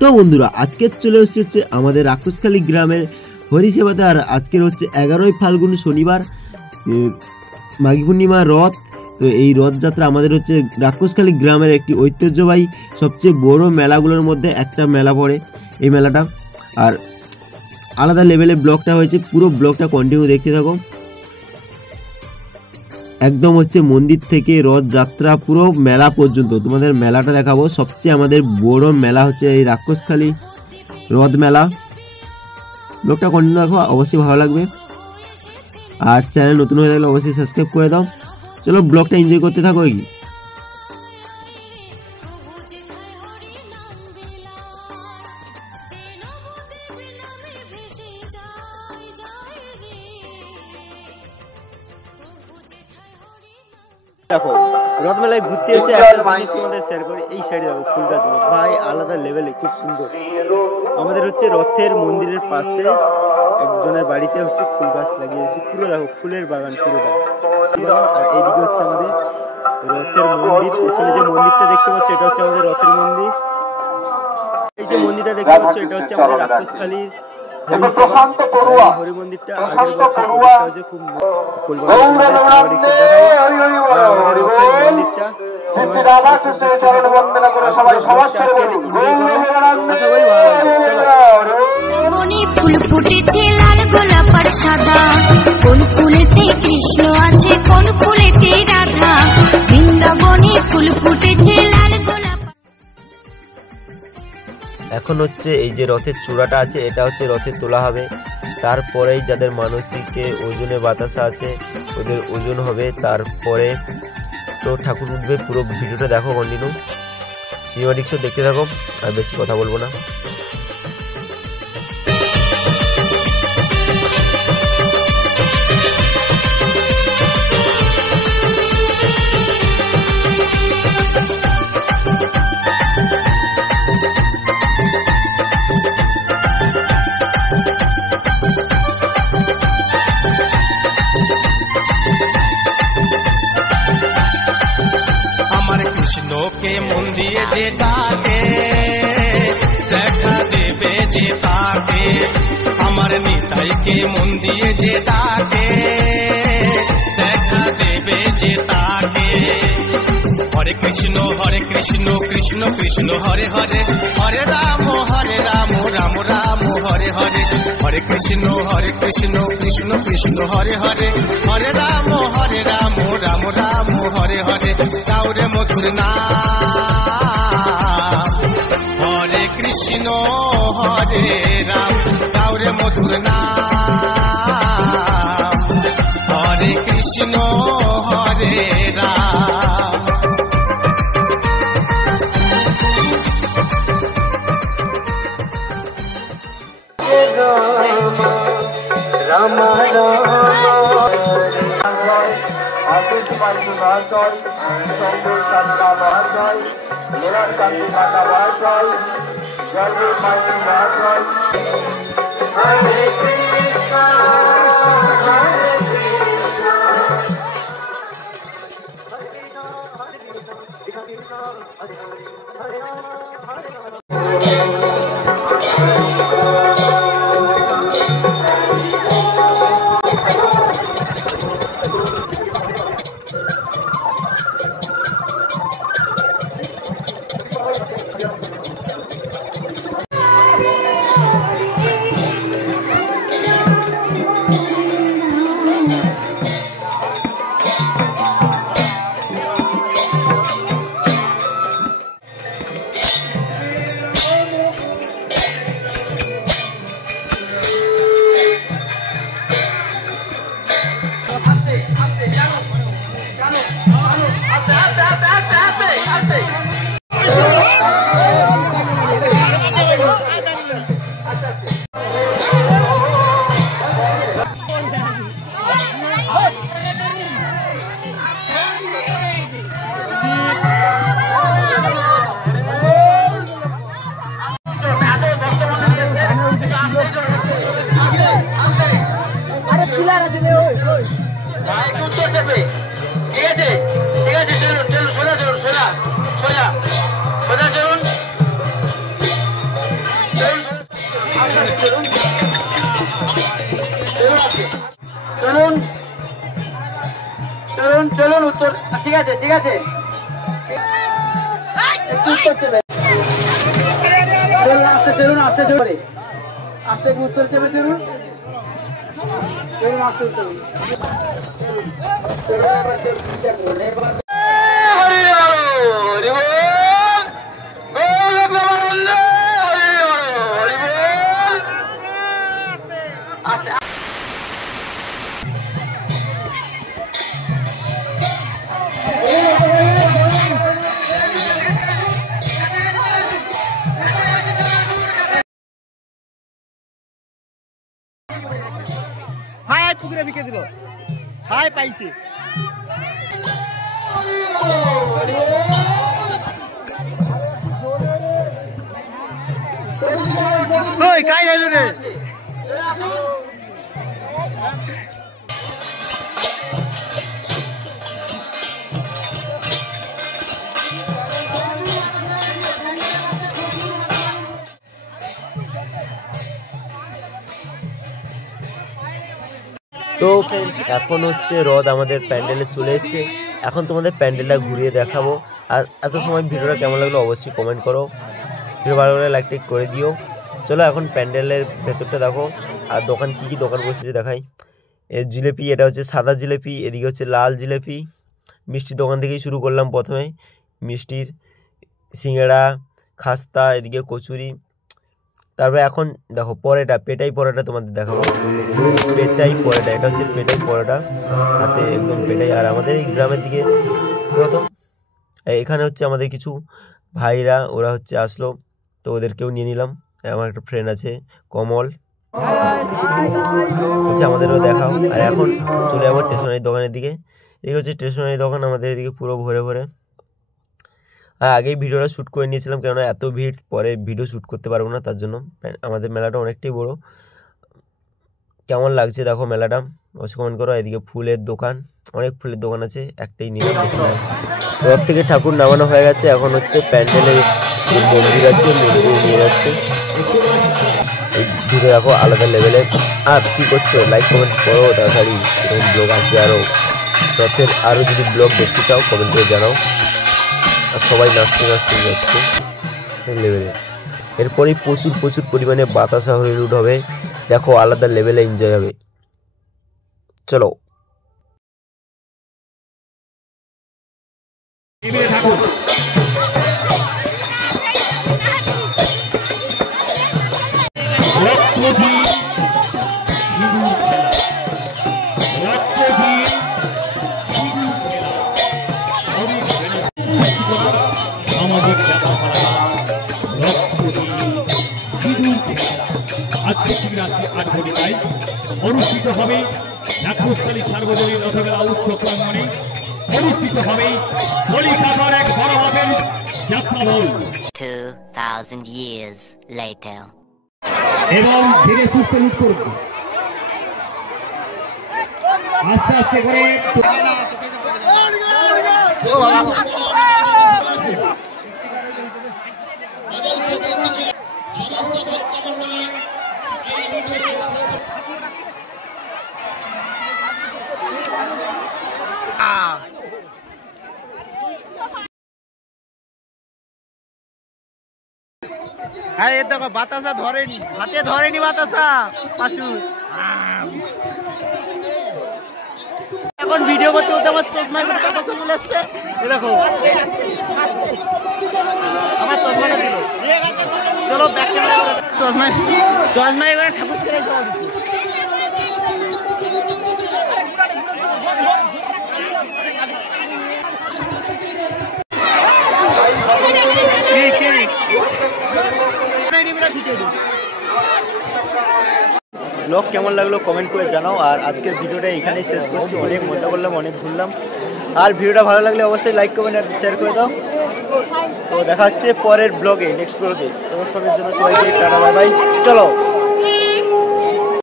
তো বন্ধুরা আজকে চলে এসেছে আমাদের রাক্ষসখালী গ্রামের হরিসেবাতে। আর আজকের হচ্ছে 11ই ফাল্গুন শনিবার, মাঘী পূর্ণিমা রথ। তো এই রথযাত্রা আমাদের হচ্ছে রাক্ষসখালী গ্রামের একটি ঐতিহ্যবাহী সবচেয়ে বড় মেলাগুলোর মধ্যে একটা মেলা পড়ে এই মেলাটা। আর আলাদা লেভেলের ব্লগটা হয়েছে, পুরো ব্লগটা কন্টিনিউ দেখতে থাকো। একদম হচ্ছে মন্দির থেকে রথযাত্রা পুরো মেলা পর্যন্ত তোমাদের মেলাটা দেখাবো। সবচেয়ে আমাদের বড় মেলা হচ্ছে এই রাক্ষসখালী রথ মেলা। ব্লগটা কন্টিনিউ দেখো, অবশ্যই ভালো লাগবে। আর চ্যানেল নতুন হয়ে থাকলে অবশ্যই সাবস্ক্রাইব করে দাও। চলো ব্লগটা এনজয় করতে থাকো। দেখো রথমেলায় ঘুরতে এসে একটা জিনিস তোমাদের শেয়ার করি। এই সাইডে দেখো ফুল গাছগুলো ভাই আলাদা লেভেলে খুব সুন্দর। আমাদের হচ্ছে রথের মন্দিরের পাশে একজনের বাড়িতে হচ্ছে ফুল গাছ লাগিয়েছে, পুরো দেখো ফুলের বাগান পুরো দেখো। আর এইদিকে হচ্ছে আমাদের রথের মন্দির, পেছনে যে মন্দিরটা দেখতে পাচ্ছ এটা হচ্ছে আমাদের রথের মন্দির। এই যে মন্দিরটা দেখতে পাচ্ছ এটা হচ্ছে আমাদের রাক্ষসখালীর হরি মন্দিরটা। আগের বছর প্রতিষ্ঠা হয়েছে, খুব ফুল ফুটেছে লাল গোলাপ আর সাদা, কোন ফুলেতে কৃষ্ণ আছে কোন ফুলেতে রাধা, বৃন্দাবনে ফুল ফুটেছে লাল গোলাপ। এখন হচ্ছে এই যে রথের চূড়াটা আছে এটা হচ্ছে রথে তোলা হবে। তারপরেই যাদের মানসিকে ওজনে বাতাসা আছে ওদের ওজন হবে, তারপরে তো ঠাকুর উঠবে। পুরো ভিডিওটা দেখো কন্টিনিউ, সিনেমাটিক শো দেখতে থাকো, আর বেশি কথা বলবো না। কৃষ্ণকে মন দিয়ে যে তাকে দেখা দেবে যে তাকে, আমার নিতাইকে মন দিয়ে যে তাকে দেখা দেবে যে তাকে। হরে কৃষ্ণ কৃষ্ণ কৃষ্ণ হরে হরে, হরে রাম রাম রাম হরে হরে, হরে কৃষ্ণ কৃষ্ণ কৃষ্ণ হরে হরে, হরে রাম রাম রাম হরে হরে। কাউরে মধুর নাম হরে কৃষ্ণ হরে রাম, কাউরে মধুর নাম হরে কৃষ্ণ হরে রাম। রাম চলুন চলুন চলুন উত্তর ঠিক আছে ঠিক আছে একটু উত্তর চেপে চলুন আস্তে চলুন আস্তে চলে আস্তে উত্তর চেপে চলুন চলুন আস্তে চলুন হাই হাই পুকুরে বিকে দিল হাই পাইছে ওই কাই যাইলো রে তো ফ্রেন্ডস এখন হচ্ছে রথ আমাদের প্যান্ডেলে চলে এসেছে। এখন তোমাদের প্যান্ডেলটা ঘুরিয়ে দেখাবো। আর এত সময় ভিডিওটা কেমন লাগলো অবশ্যই কমেন্ট করো, ভিডিও ভালো লাগলে লাইক টাইক করে দিও। চলো এখন প্যান্ডেলের ভেতরটা দেখো আর দোকান কী কী দোকান বসেছে দেখাই। এর জিলেপি, এটা হচ্ছে সাদা জিলেপি, এদিকে হচ্ছে লাল জিলেপি। মিষ্টির দোকান থেকেই শুরু করলাম প্রথমে, মিষ্টির সিঙ্গাড়া খাস্তা, এদিকে কচুরি। তারপরে এখন দেখো পরোটা, পেটাই পরোটা তোমাদের দেখাবো। পেটাই পরোটা, এটা হচ্ছে পেটাই পরোটা, হাতে একদম পেটাই। আর আমাদের এই গ্রামের দিকে প্রথম এখানে হচ্ছে আমাদের কিছু ভাইরা, ওরা হচ্ছে আসলো, তো ওদেরকেও নিয়ে নিলাম। আমার একটা ফ্রেন্ড আছে কমল, হচ্ছে আমাদেরও দেখাও। আর এখন চলে যাবো স্টেশনারি দোকানের দিকে। এদিকে হচ্ছে স্টেশনারি দোকান আমাদের এদিকে পুরো ভরে ভরে। আর আগেই ভিডিওটা শ্যুট করে নিয়েছিলাম, কেননা এত ভিড়, পরে ভিডিও শ্যুট করতে পারবো না, তার জন্য। আমাদের মেলাটা অনেকটাই বড়। কেমন লাগছে দেখো মেলাটা, অবশ্যই কমেন্ট করো। এদিকে ফুলের দোকান, অনেক ফুলের দোকান আছে, একটাই নিলাম। রথ থেকে ঠাকুর নামানো হয়ে গেছে, এখন হচ্ছে প্যান্ডেলের যে মন্দির আছে মন্দিরে নিয়ে যাচ্ছে। এই ভিডিও দেখো আলাদা লেভেলে। আর কী করছো, লাইক কমেন্ট করো তাড়াতাড়ি, এরকম ব্লগ আসবে আরও। রথের আরও যদি ব্লগ দেখতে চাও কমেন্ট করে জানাও। আর সবাই নাচতে নাচতে যাচ্ছে লেভেলে। এরপরেই প্রচুর প্রচুর পরিমাণে বাতাসা হলিউড হবে, দেখো আলাদা লেভেলে এনজয় হবে। চলো আজকে ঠিক রাত্রি 8 ঘটিকায় অনুষ্ঠিত হবে রাক্ষসকালী সার্বজনীন রথমেলা উৎসব প্রাঙ্গণে অনুষ্ঠিত হবে কলিকাতার এক বড় মাপের যাত্রা দল। 2000 years later. এবং ধীরে সুস্থ লুট করবে, আস্তে আস্তে করে হ্যাঁ এ দেখো বাতাসা ধরেনি, হাতে ধরেনি বাতাসা পাঁচু। এখন ভিডিও করতে করতে আমার চশমা বাতাসা চলে আসছে, এ দেখো আমার চশমাটা দিল। চলো ব্যাক ক্যামেরা চশমা চশমা এবার ঠাকুর করে যাওয়া দিচ্ছি। ব্লগ কেমন লাগলো কমেন্ট করে জানাও। আর আজকের ভিডিওটা এখানেই শেষ করছি। অনেক মজা করলাম, অনেক ঘুরলাম। আর ভিডিওটা ভালো লাগলে অবশ্যই লাইক কমেন্ট আর শেয়ার করে দাও। তো দেখা হচ্ছে পরের ব্লগে, নেক্সট ব্লগে। ততক্ষণের জন্য সবাইকে টাটা বাই বাই। চলো।